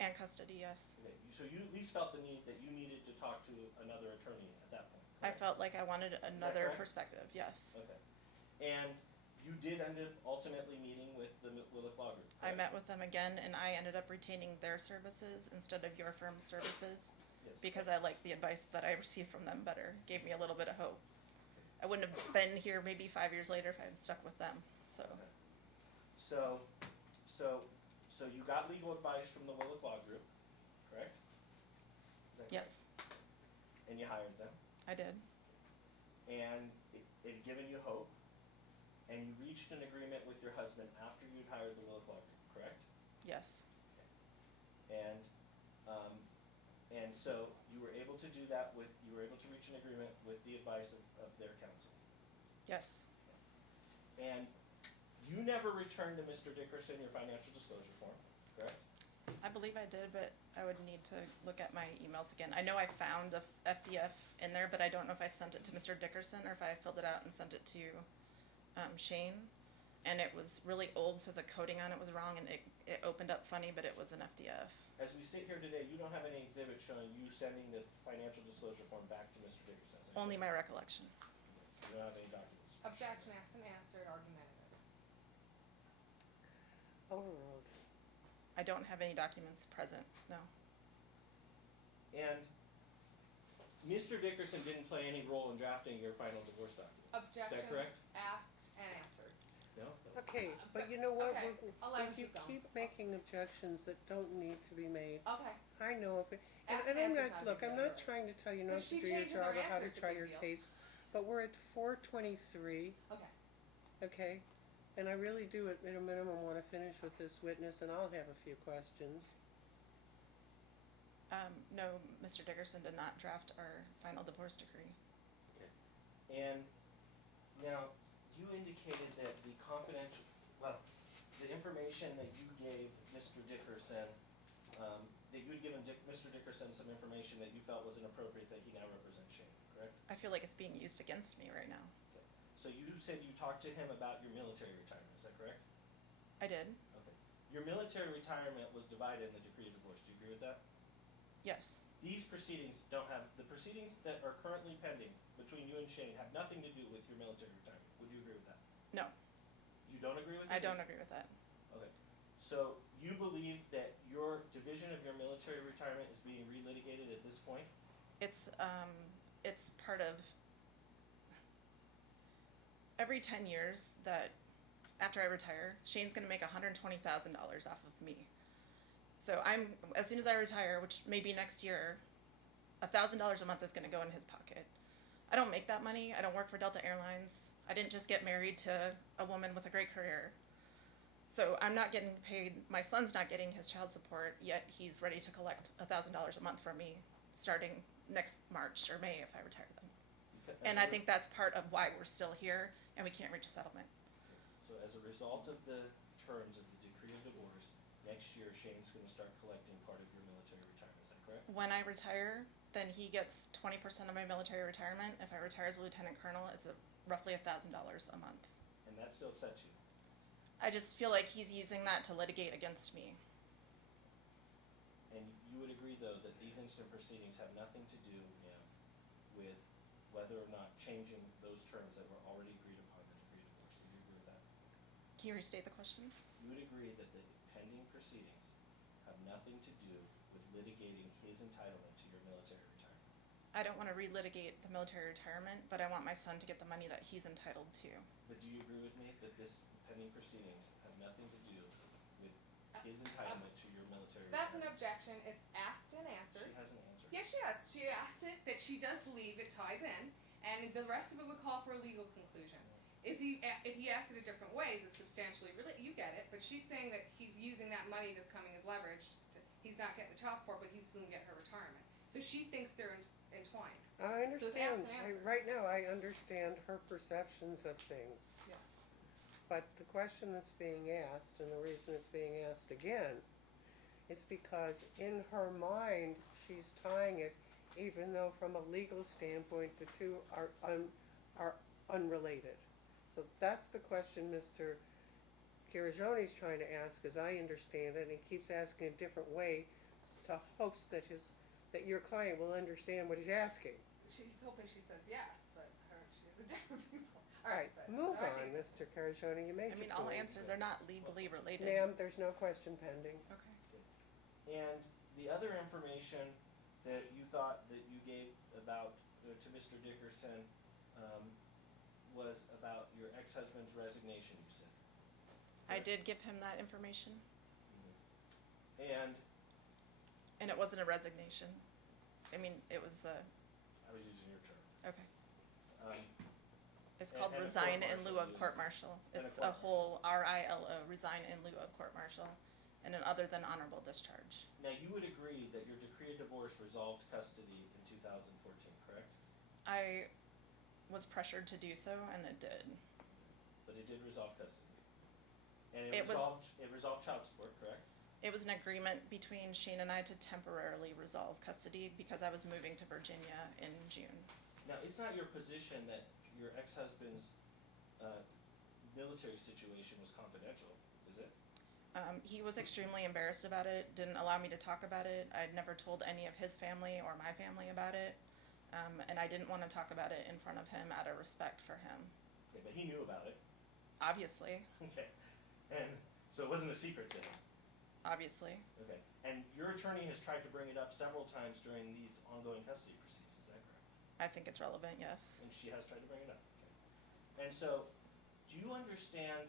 And custody, yes. Okay, so you at least felt the need that you needed to talk to another attorney at that point, I correct? felt like I wanted another correct? perspective, yes. Okay. And you did end up ultimately meeting with the Willick Law Group, I correct? met with them again, and I ended up retaining their services instead of your firm's services Yes. because I liked the advice that I received from them better. Gave me a little bit of hope. I wouldn't have been here maybe 5 years later if I had stuck with them. So Okay. So you got legal advice from the Willick Law Group, correct? Is that correct? yes, And you hired them, I did. and it had given you hope, and you reached an agreement with your husband after you'd hired the Willick Law Group, correct? Yes, And so you were able to do that you were able to reach an agreement with the advice of their counsel. yes, And you never returned to Mr. Dickerson your financial disclosure form, correct? I believe I did, but I would need to look at my emails again. I know I found a FDF in there, but I don't know if I sent it to Mr. Dickerson or if I filled it out and sent it to Shane. And it was really old, so the coding on it was wrong, and it opened up funny, but it was an FDF. As we sit here today, you don't have any exhibit showing you sending the financial disclosure form back to Mr. Dickerson, is that Only correct? my recollection. You don't have any documents? Objection asked and answered, argumentative. Overruled. I don't have any documents present, no. And Mr. Dickerson didn't play any role in drafting your final divorce document, Objection is that correct? asked and answered. No? Okay, but you know what? Okay, I'll let If him you keep going. keep making objections that don't need to be made, Okay, I know if it, Ask and I'm and not, answers, look, I'll I'm be not better. trying to tell you not If to she do your changes her job or how answer, to it's a try big your deal. case, but we're at 4:23, okay. okay? And I really do at a minimum wanna finish with this witness, and I'll have a few questions. No, Mr. Dickerson did not draft our final divorce decree. And now, you indicated that the confidential, well, the information that you gave Mr. Dickerson, that you had given Mr. Dickerson some information that you felt was inappropriate, that he now represents Shane, correct? I feel like it's being used against me right now. Okay. So you said you talked to him about your military retirement, is that correct? I did, Okay. Your military retirement was divided in the decree of divorce, do you agree with that? yes. These proceedings don't have, the proceedings that are currently pending between you and Shane have nothing to do with your military retirement. Would you agree with that? No, You don't agree with that? I don't agree with that. Okay. So you believe that your division of your military retirement is being relitigated at this point? It's part of every 10 years that after I retire, Shane's gonna make $120,000 off of me. So as soon as I retire, which may be next year, $1,000 a month is gonna go in his pocket. I don't make that money. I don't work for Delta Airlines. I didn't just get married to a woman with a great career. So I'm not getting paid. My son's not getting his child support, yet he's ready to collect $1,000 a month from me starting next March or May if I retire then. And I think that's part of why we're still here and we can't reach a settlement. So as a result of the terms of the decree of divorce, next year Shane's gonna start collecting part of your military retirement, is that correct? When I retire, then he gets 20% of my military retirement. If I retire as a lieutenant colonel, it's roughly $1,000 a month. And that still upsets you? I just feel like he's using that to litigate against me. And you would agree, though, that these instant proceedings have nothing to do, ma'am, with whether or not changing those terms that were already agreed upon in the decree of divorce. Do you agree with that? Can you restate the question? You would agree that the pending proceedings have nothing to do with litigating his entitlement to your military retirement? I don't want to relitigate the military retirement, but I want my son to get the money that he's entitled to. But do you agree with me that this pending proceedings have nothing to do with his entitlement to your military That's an retirement? objection. It's asked and answered. She hasn't answered. Yes, she has. She asked it that she does believe it ties in, and the rest of it would call for a legal conclusion. If he asked it a different way, is it substantially you get it, but she's saying that he's using that money that's coming as leverage. He's not getting the child support, but he's going to get her retirement. So she thinks they're entwined. I So it's asked understand. and answered. Right now, I understand her perceptions of things. Yeah. But the question that's being asked, and the reason it's being asked again, is because in her mind, she's tying it, even though from a legal standpoint, the two are unrelated. So that's the question Mr. Kiragioni's trying to ask, as I understand it, and he keeps asking a different way, to hopes that that your client will understand what he's asking. She's hoping she says yes, but she has a different viewpoint. All right, move I on, think- Mr. Kiragioni, you made I your mean, I'll point. answer. They're not legally related. Ma'am, there's no question pending. Okay. And the other information that you gave about to Mr. Dickerson was about your ex-husband's resignation, you said. I did give him that information, And and it wasn't a resignation. I mean, it was I was using your term. okay. Um, It's And- called and a resign in court-martial, lieu of you- court-martial. and a It's a whole court-martial. RILO, resign in lieu of court-martial, and an other than honorable discharge. Now, you would agree that your decree of divorce resolved custody in 2014, correct? I was pressured to do so, and it did. But it did resolve custody. And It was- it resolved child support, correct? It was an agreement between Shane and I to temporarily resolve custody because I was moving to Virginia in June. Now, it's not your position that your ex-husband's military situation was confidential, is it? He was extremely embarrassed about it, didn't allow me to talk about it. I'd never told any of his family or my family about it, and I didn't want to talk about it in front of him out of respect for him. Okay, but he knew about it. Obviously, Okay. And so it wasn't a secret to him. obviously. Okay. And your attorney has tried to bring it up several times during these ongoing custody proceedings, is that correct? I think it's relevant, yes. And she has tried to bring it up. Okay. And so, do you understand,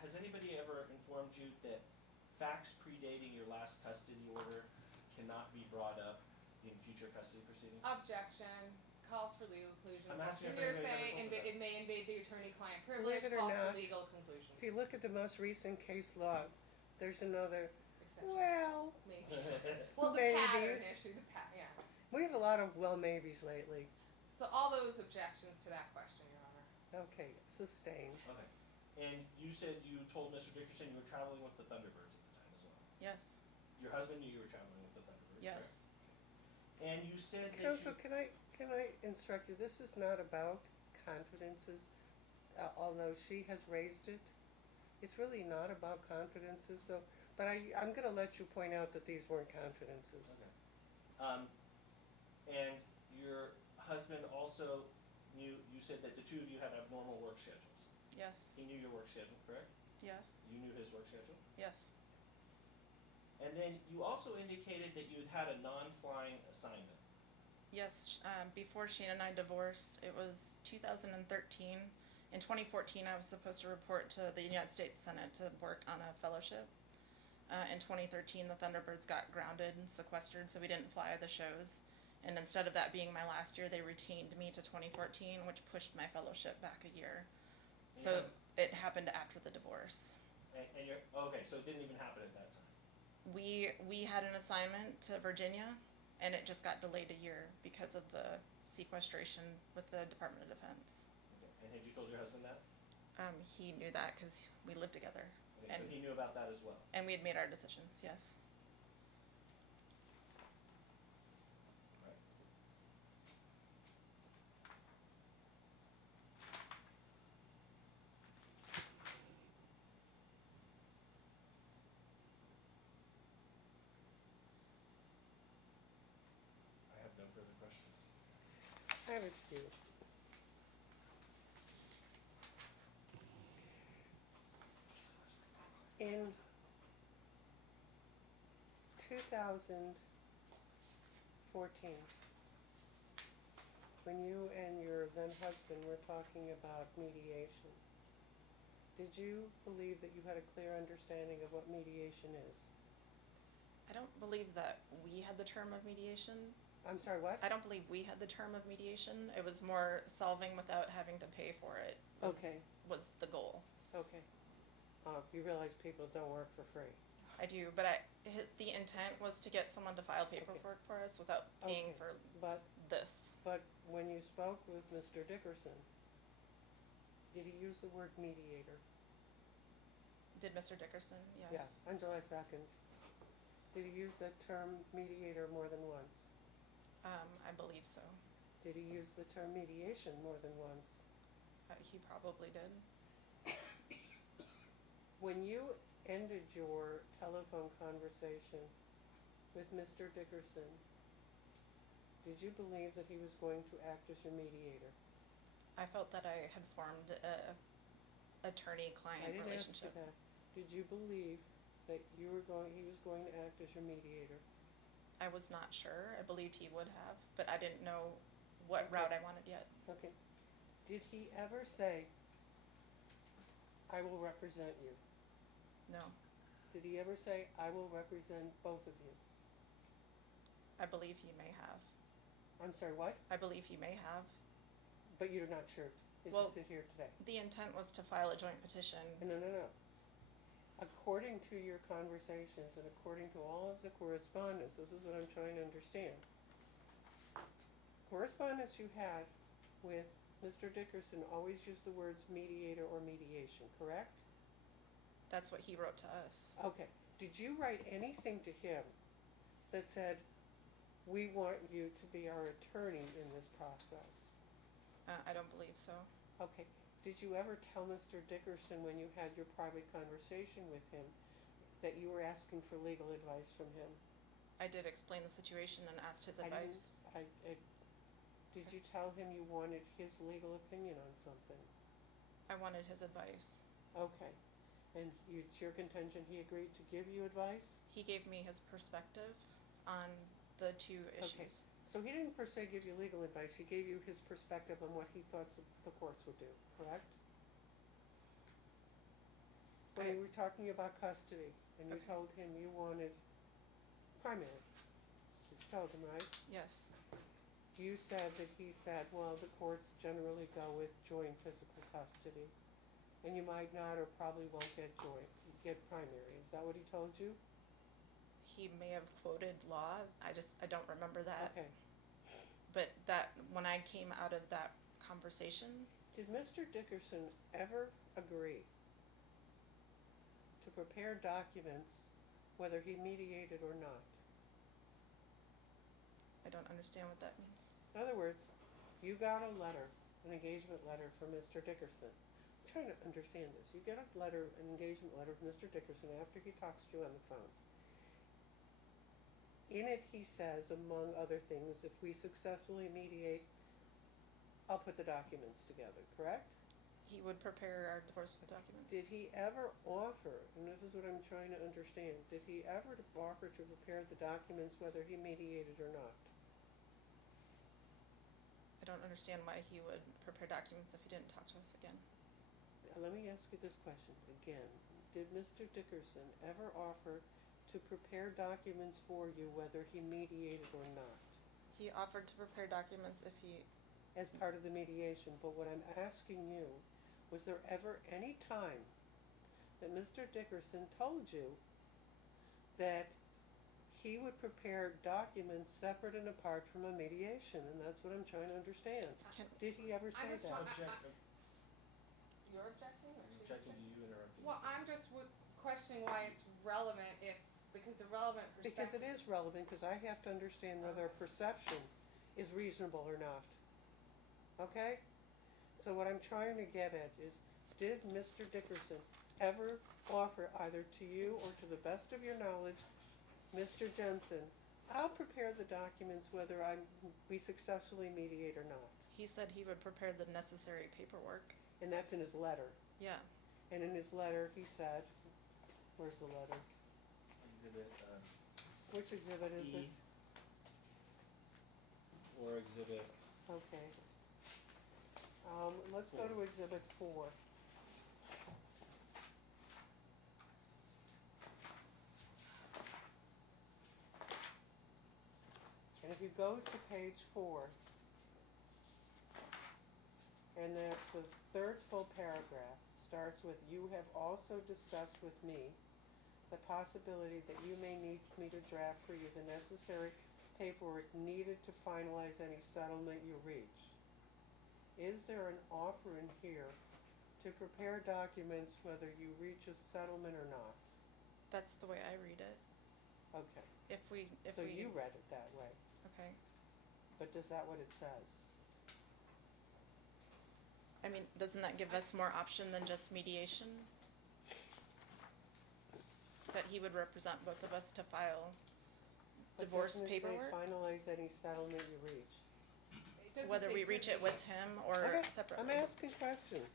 has anybody ever informed you that facts predating your last custody order cannot be brought up in future custody proceedings? Objection. Calls for legal conclusion. I'm Calls asking for if anybody's ever hearsay. told you that. It may invade the attorney-client privilege. Believe it or Calls for not, legal conclusion. If you look at the most recent case law, there's another, Exception. well, Maybe. Well, the Maybe. pattern issue. Yeah. we have a lot of well maybes lately. So all those objections to that question, Your Honor. Okay, sustained. Okay. And you said you told Mr. Dickerson you were traveling with the Thunderbirds at the time as well. Yes, Your husband knew you were traveling with the Thunderbirds, correct? yes. And you said that Counsel, you... can I instruct you, this is not about confidences, although she has raised it. It's really not about confidences, so, but I'm gonna let you point out that these weren't confidences. Okay. And your husband also knew, you said that the two of you had abnormal work schedules. Yes, He knew your work schedule, correct? yes, You knew his work schedule? yes, And then you also indicated that you'd had a non-flying assignment. yes. Before Shane and I divorced, it was 2013. In 2014, I was supposed to report to the United States Senate to work on a fellowship. In 2013, the Thunderbirds got grounded and sequestered, so we didn't fly the shows. And instead of that being my last year, they retained me to 2014, which pushed my fellowship back a year. So Yes. it happened after the divorce. And you're, okay, so it didn't even happen at that time. We had an assignment to Virginia, and it just got delayed a year because of the sequestration with the Department of Defense. Okay. And had you told your husband that? He knew that because we lived together, Okay, so he knew about that as well. and we had made our decisions. Yes. Right. I have no further questions. I have a few. In 2014, when you and your then husband were talking about mediation, did you believe that you had a clear understanding of what mediation is? I don't believe that we had the term of mediation. I'm sorry, what? I don't believe we had the term of mediation. It was more solving without having to pay for it. Okay. Was the goal. Okay. You realize people don't work for free. I do, but the intent was to get someone to file paperwork for us without paying Okay. for But this. when you spoke with Mr. Dickerson, did he use the word mediator? Did Mr. Dickerson? Yes. Yeah, on July 2nd. Did he use that term mediator more than once? I believe so. Did he use the term mediation more than once? He probably did. When you ended your telephone conversation with Mr. Dickerson, did you believe that he was going to act as your mediator? I felt that I had formed a attorney-client I didn't ask you relationship. that. Did you believe that he was going to act as your mediator? I was not sure. I believed he would have, but I didn't know what Okay. route I wanted yet. Okay. Did he ever say, I will represent you? No. Did he ever say, I will represent both of you? I believe he may have. I'm sorry, what? I believe he may have. But you're not sure as Well- you sit here today. The intent was to file a joint petition. No. According to your conversations and according to all of the correspondence, this is what I'm trying to understand. Correspondence you had with Mr. Dickerson always used the words mediator or mediation, correct? That's what he wrote to us. Okay. Did you write anything to him that said, we want you to be our attorney in this process? I don't believe so. Okay. Did you ever tell Mr. Dickerson when you had your private conversation with him that you were asking for legal advice from him? I did explain the situation and asked his I didn't- advice. Did you tell him you wanted his legal opinion on something? I wanted his advice. Okay. And it's your contention he agreed to give you advice? He gave me his perspective on the two issues. Okay. So he didn't per se give you legal advice, he gave you his perspective on what he thought the courts would do, correct? When I- we were talking about custody, and you Okay. told him you wanted primary, you told him, right? Yes. You said that he said, well, the courts generally go with joint physical custody, and you might not or probably won't get primary, is that what he told you? He may have quoted law. I don't remember that. Okay. But when I came out of that conversation, Did Mr. Dickerson ever agree to prepare documents whether he mediated or not? I don't understand what that means. In other words, you got a letter, an engagement letter from Mr. Dickerson. I'm trying to understand this. You get a letter, an engagement letter from Mr. Dickerson after he talks to you on the phone. In it, he says, among other things, if we successfully mediate, I'll put the documents together, correct? He would prepare our divorce documents. Did he ever offer, and this is what I'm trying to understand, did he ever offer to prepare the documents whether he mediated or not? I don't understand why he would prepare documents if he didn't talk to us again. Let me ask you this question again. Did Mr. Dickerson ever offer to prepare documents for you whether he mediated or not He offered to prepare documents if he, as part of the mediation? But what I'm asking you, was there ever any time that Mr. Dickerson told you that he would prepare documents separate and apart from a mediation, and that's what I'm trying to understand. Can- Did he ever say I'm just that? You're objecting, or I'm she's objecting to objecting? you interrupting. Well, I'm just questioning why it's relevant because the relevant Because perspective. it is relevant, because I have to understand whether a perception is reasonable or not. Okay? So what I'm trying to get at is, did Mr. Dickerson ever offer either to you or to the best of your knowledge, Mr. Jensen, I'll prepare the documents whether we successfully mediate or not? He said he would prepare the necessary paperwork. And that's in his letter. Yeah. And in his letter, he said, where's the letter? Exhibit, Which exhibit is it? E. Or exhibit, Okay. Let's go to exhibit 4. And if you go to page 4, and the third full paragraph starts with, "You have also discussed with me the possibility that you may need me to draft for you the necessary paperwork needed to finalize any settlement you reach. Is there an offer in here to prepare documents whether you reach a settlement or not?" That's the way I read it. Okay, If so we you read it that way, okay. but is that what it says? I mean, doesn't that give us more option than just mediation? That he would represent both of us to file But divorce doesn't it say paperwork? finalize any settlement you reach? It doesn't Whether say we reach it with privilege. him or Okay, separately. I'm asking questions.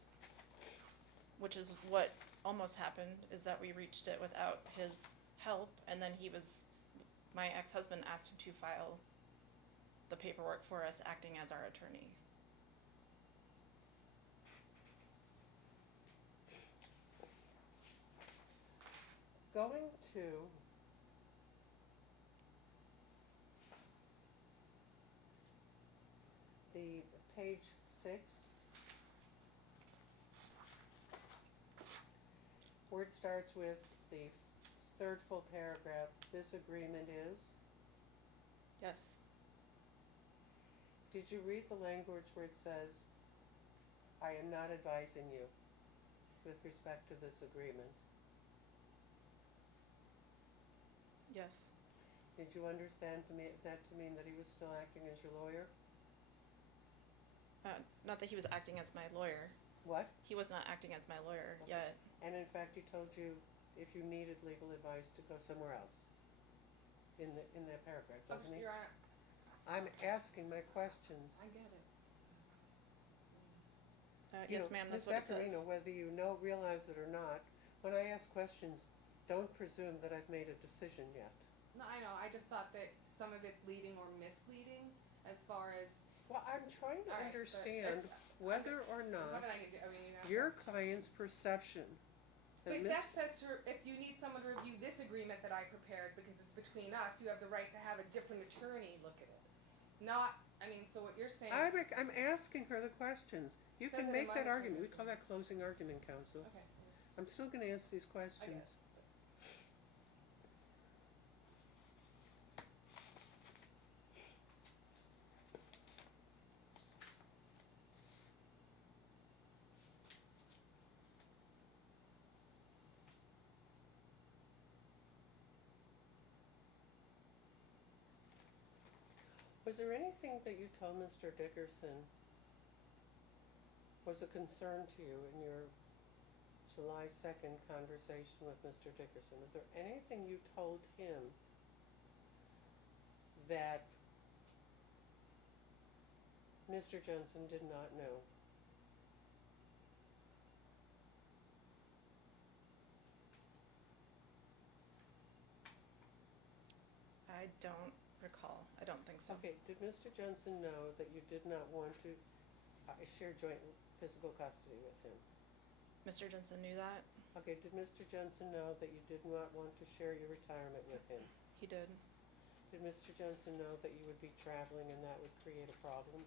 Which is what almost happened, is that we reached it without his help, and then my ex-husband asked him to file the paperwork for us, acting as our attorney. Going to the page 6, where it starts with the third full paragraph, "This agreement is," Yes. did you read the language where it says, "I am not advising you with respect to this agreement"? Yes. Did you understand that to mean that he was still acting as your lawyer? Not that he was acting as my lawyer. What? He was not acting as my lawyer Okay. yet. And in fact, he told you if you needed legal advice to go somewhere else in that paragraph, doesn't he? Your Honor, I'm asking my questions. I get it. You Yes, know, ma'am, that's Ms. what it says. Vaccarino, whether you realize it or not, when I ask questions, don't presume that I've made a decision yet. No, I know, I just thought that some of it's leading or misleading as far as. Well, I'm trying to All right, but understand that's- whether or There's not nothing I can do, I mean, you know. your client's perception that But Ms. that says if you need someone to review this agreement that I prepared because it's between us, you have the right to have a different attorney look at it. Not, I mean, so what you're saying. I'm asking her the questions. You Says can it in make my that argument. We attorney. call that closing argument, counsel. Okay. I'm still gonna ask these questions. Was there anything that you told Mr. Dickerson was a concern to you in your July 2nd conversation with Mr. Dickerson? Is there anything you told him that Mr. Jensen did not know? I don't recall. I don't think so. Okay, did Mr. Jensen know that you did not want to share joint physical custody with him? Mr. Jensen knew that. Okay, did Mr. Jensen know that you did not want to share your retirement with him? He did. Did Mr. Jensen know that you would be traveling and that would create a problem?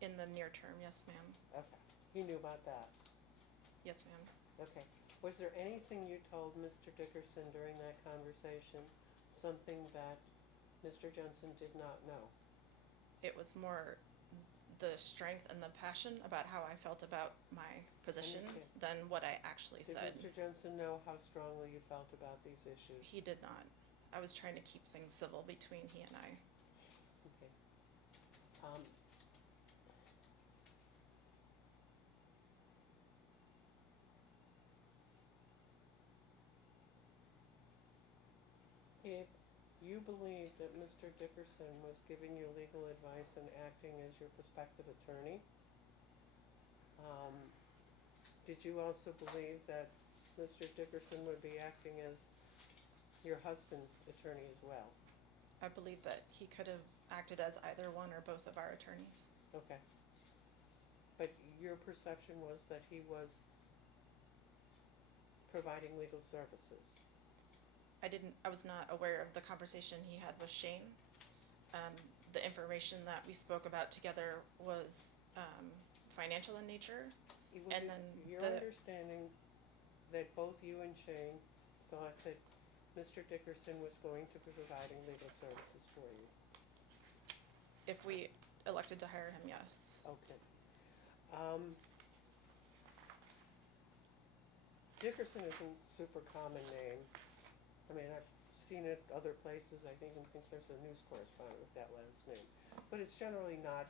In the near term, yes, ma'am. Okay, he knew about that. Yes, ma'am. Okay, Was there anything you told Mr. Dickerson during that conversation, something that Mr. Jensen did not know? It was more the strength and the passion about how I felt about my position Understand. than what I actually Did said. Mr. Jensen know how strongly you felt about these issues? He did not. I was trying to keep things civil between he and I. Okay. If you believe that Mr. Dickerson was giving you legal advice and acting as your prospective attorney, did you also believe that Mr. Dickerson would be acting as your husband's attorney as well? I believe that he could have acted as either one or both of our attorneys. Okay. But your perception was that he was providing legal services? I was not aware of the conversation he had with Shane. The information that we spoke about together was financial in nature. It was And then your understanding that both you and Shane thought that Mr. Dickerson was going to be providing legal services for you? If we elected to hire him, yes. Okay. Dickerson isn't a super common name. I mean, I've seen it other places. I even think there's a news correspondent with that last name. But it's generally not,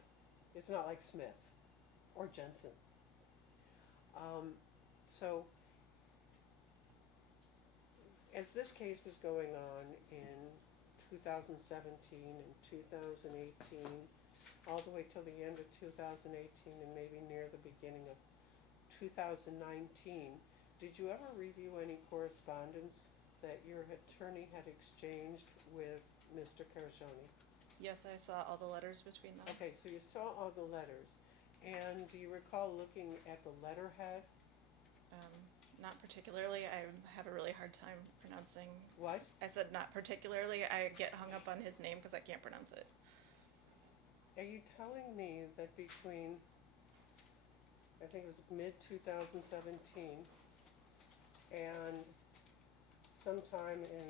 it's not like Smith or Jensen. So, as this case was going on in 2017 and 2018, all the way till the end of 2018 and maybe near the beginning of 2019, did you ever review any correspondence that your attorney had exchanged with Mr. Carajoni? Yes, I saw all the letters between them. Okay, so you saw all the letters, and do you recall looking at the letterhead? Not particularly. I have a really hard time pronouncing. What? I said not particularly. I get hung up on his name because I can't pronounce it. Are you telling me that between, I think it was mid-2017 and sometime in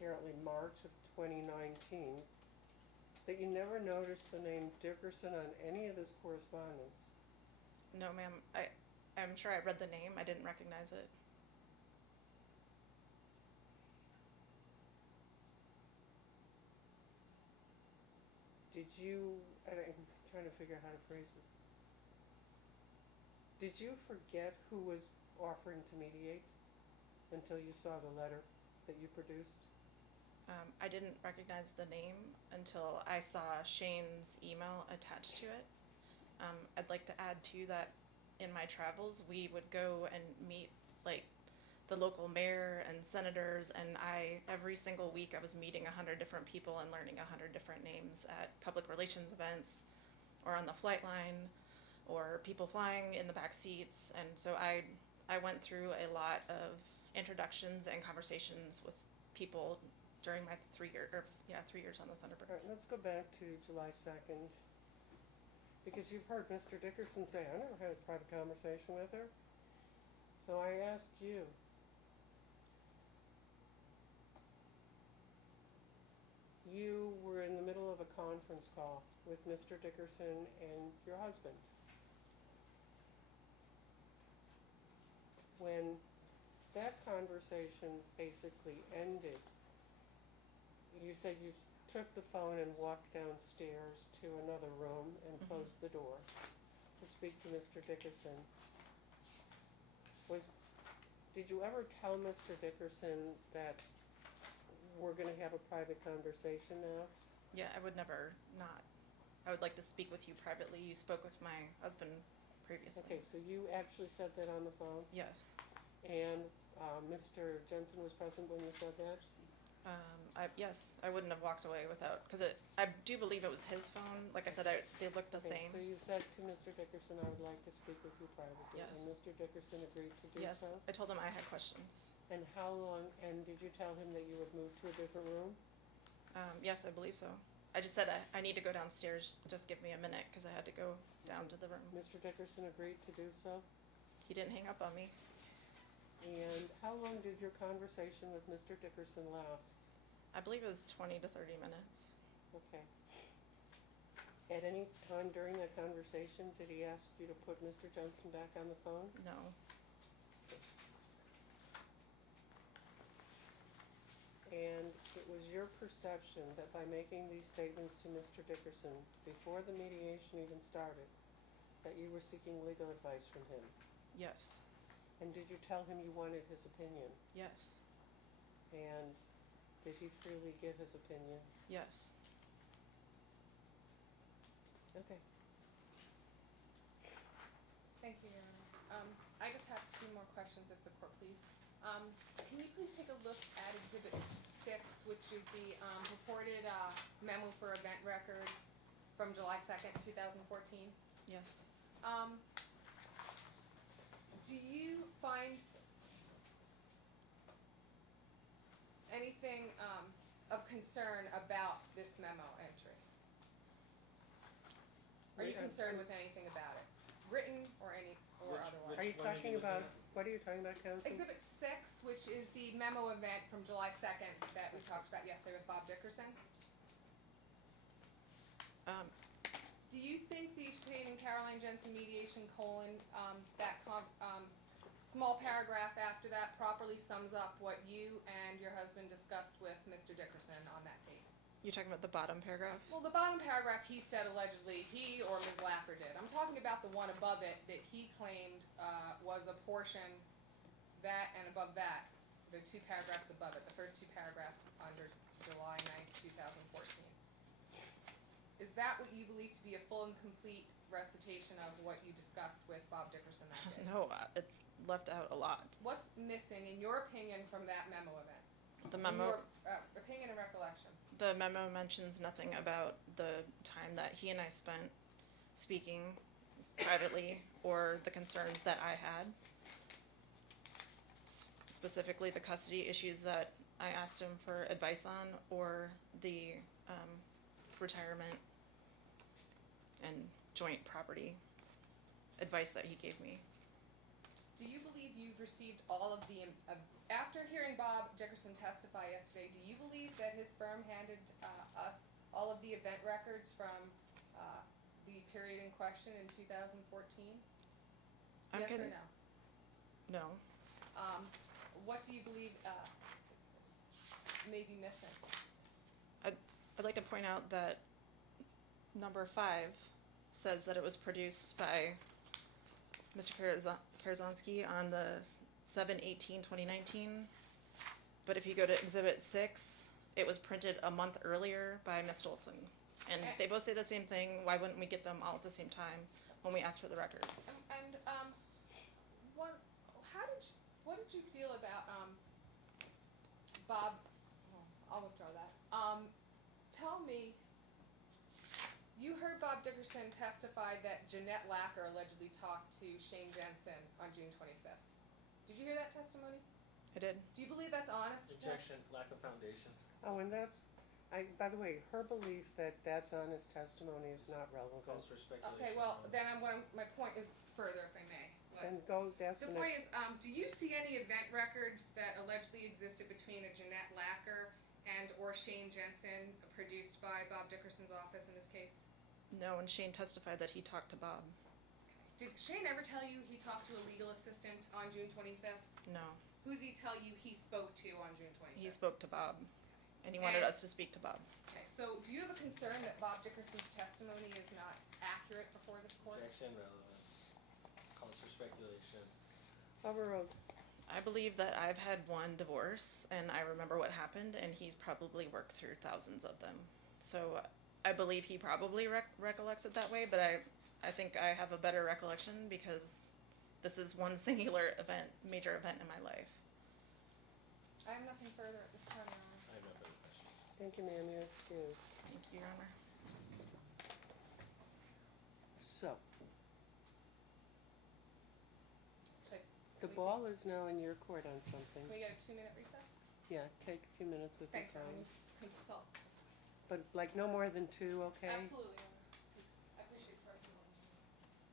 apparently March of 2019, that you never noticed the name Dickerson on any of this correspondence? No, ma'am. I'm sure I read the name. I didn't recognize it. Did you, I'm trying to figure out how to phrase this. Did you forget who was offering to mediate until you saw the letter that you produced? I didn't recognize the name until I saw Shane's email attached to it. I'd like to add too that in my travels we would go and meet like the local mayor and senators, and every single week I was meeting 100 different people and learning 100 different names at public relations events or on the flight line or people flying in the back seats. And so I went through a lot of introductions and conversations with people during my 3 years on the All right, Thunderbirds. let's go back to July 2nd. Because you've heard Mr. Dickerson say, I never had a private conversation with her. So I ask you, you were in the middle of a conference call with Mr. Dickerson and your husband. When that conversation basically ended, you said you took the phone and walked downstairs to another room and closed the door to speak to Mr. Dickerson. Did you ever tell Mr. Dickerson that we're gonna have a private conversation now? Yeah, I would never not. I would like to speak with you privately. You spoke with my husband previously. Okay, so you actually said that on the phone, Yes. and Mr. Jensen was present when you said that? Yes, I wouldn't have walked away without, because I do believe it was his phone. Like I said, they looked the Okay, same. so you said to Mr. Dickerson, I would like to speak with you privately. Yes. And Mr. Dickerson agreed to do Yes, so? I told him I had questions. And how long, and did you tell him that you would move to a different room? Yes, I believe so. I just said I need to go downstairs. Just give me a minute because I had to go down to the room. Mr. Dickerson agreed to do so? He didn't hang up on me. And how long did your conversation with Mr. Dickerson last? I believe it was 20 to 30 minutes. Okay. At any time during that conversation, did he ask you to put Mr. Jensen back on the phone? No. And it was your perception that by making these statements to Mr. Dickerson before the mediation even started, that you were seeking legal advice from him? Yes. And did you tell him you wanted his opinion? Yes. And did he freely give his opinion? Yes. Okay. Thank you, Your Honor. I just have two more questions, if the court please. Can you please take a look at Exhibit 6, which is the purported memo for event record from July 2nd, 2014? Yes. Do you find anything of concern about this memo entry? Are you concerned with anything about it, written or otherwise? Are you Which one are talking you looking about, at? what are you talking about, counsel? Exhibit 6, which is the memo event from July 2nd that we talked about yesterday with Bob Dickerson. Do you think the Shane and Caroline Jensen mediation small paragraph after that properly sums up what you and your husband discussed with Mr. Dickerson on that date? You're talking about the bottom paragraph? Well, the bottom paragraph, he said allegedly, he or Ms. Laffer did. I'm talking about the one above it that he claimed was a portion, that and above that, the two paragraphs above it, the first two paragraphs under July 9th, 2014. Is that what you believe to be a full and complete recitation of what you discussed with Bob Dickerson that day? No, it's left out a lot. What's missing, in your opinion, from that memo event? The In memo, your opinion and recollection. the memo mentions nothing about the time that he and I spent speaking privately or the concerns that I had. Specifically, the custody issues that I asked him for advice on, or the retirement and joint property advice that he gave me. Do you believe you've received all of the, after hearing Bob Dickerson testify yesterday, do you believe that his firm handed us all of the event records from the period in question in 2014? Yes or no? No. What do you believe may be missing? I'd like to point out that number 5 says that it was produced by Mr. Karzanski on the 7/18/2019, but if you go to Exhibit 6, it was printed a month earlier by Ms. Stolzen. And they both say the same thing. Why wouldn't we get them all at the same time when we asked for the records? And what did you feel about Bob? Well, I'll withdraw that. Tell me, you heard Bob Dickerson testify that Jeanette Lacker allegedly talked to Shane Jensen on June 25th. Did you hear that testimony? I did. Do you believe that's honest? Objection, lack of foundation. Oh, and that's, by the way, her belief that that's honest testimony is not relevant. Calls for speculation. Okay, well, then my point is further, if I may. And go, that's The point is, do you see any event record that allegedly existed between a Jeanette Lacker and or Shane Jensen produced by Bob Dickerson's office in this case? No, and Shane testified that he talked to Bob. Did Shane ever tell you he talked to a legal assistant on June 25th? No. Who did he tell you he spoke to on June 25th? He spoke to Bob, and he wanted us to speak to Bob. Okay, so do you have a concern that Bob Dickerson's testimony is not accurate before this court? Objection, relevance. Calls for speculation. Overruled. I believe that I've had one divorce, and I remember what happened, and he's probably worked through thousands of them. So I believe he probably recollects it that way, but I think I have a better recollection because this is one singular event, major event in my life. I have nothing further at this time, Your Honor. I have no further questions. Thank you, ma'am, you're excused. Thank you, Your Honor. So, Can the we- ball is now in your court on something. Can we get a 2-minute recess? Yeah, take a few minutes with your Thank you. colleagues. Consult. But like no more than 2, okay? Absolutely.